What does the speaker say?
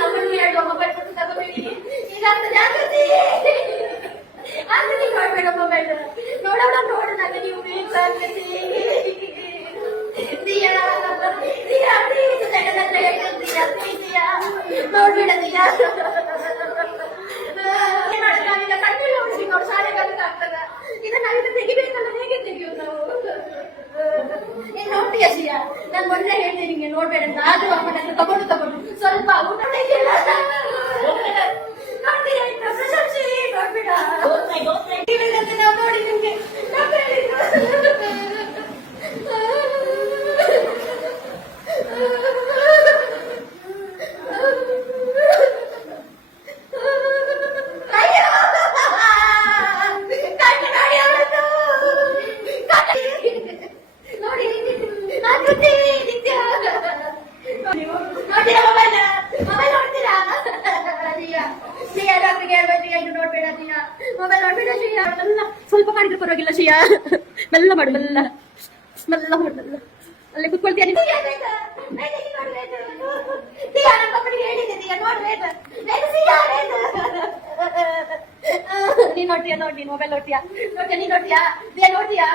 ನಮ್ಮನ್ನು ಹೇಳುವ ಮೊಬೈಲ್ ಕೊಟ್ಟು ತಗೋಬೇಡಿ ಇದಂತ ಜಾಗೃತಿ ಅಂತ ನೀವು ನೋಡ್ಬೇಡ ಮೊಬೈಲ್ ನೋಡೋಣ ನೋಡೋಣ ನೀವು ಬೇಕಾಗ್ತದೆ ನೋಡ್ಬೇಡ ದಿಯಾ ಕಣ್ಣಿಲ್ಲ ಹುಡುಗಿ ನೋಡಿ ಶಾಲೆ ಕಲಿತಾಗ್ತದ ಇದನ್ನ ನಾವಿಂದ ತೆಗಿಬೇಕಲ್ಲ ಹೇಗೆ ತೆಗಿಯೋದು ನಾವು ನೀನ್ ನೋಡ್ತೀಯ ಶ್ರೀಯಾ ನಾನು ಮೊನ್ನೆ ಹೇಳ್ತೀನಿ ನಿಂಗೆ ನೋಡ್ಬೇಡ ಅಂತ ಆದ್ರೂ ಅಮ್ಮನ ತಗೊಂಡು ಸ್ವಲ್ಪ ಊಟ ನೋಡ್ತೀಯ ಪ್ರಶಂಸೆ ನೋಡ್ಬೇಡ ನಾವು ನೋಡಿ ನಿಮ್ಗೆ ಮೊಬೈಲ್ ನೋಡ್ಬೇಡ ಶ್ರೀಯಾ ಸ್ವಲ್ಪ ಮಾಡಿದ್ರೆ ಪರವಾಗಿಲ್ಲ ಶ್ರೀಯಾ ಮೆಲ್ಲ ಮಾಡು ಮೆಲ್ಲ ಅಲ್ಲೇ ಕುತ್ಕೊಳ್ತೀಯ ನೀನ್ ನೋಡ್ತೀಯ ನೋಡಿ ಮೊಬೈಲ್ ನೋಡ್ತೀಯಾ ನೀನ್ ನೋಡ್ತೀಯಾ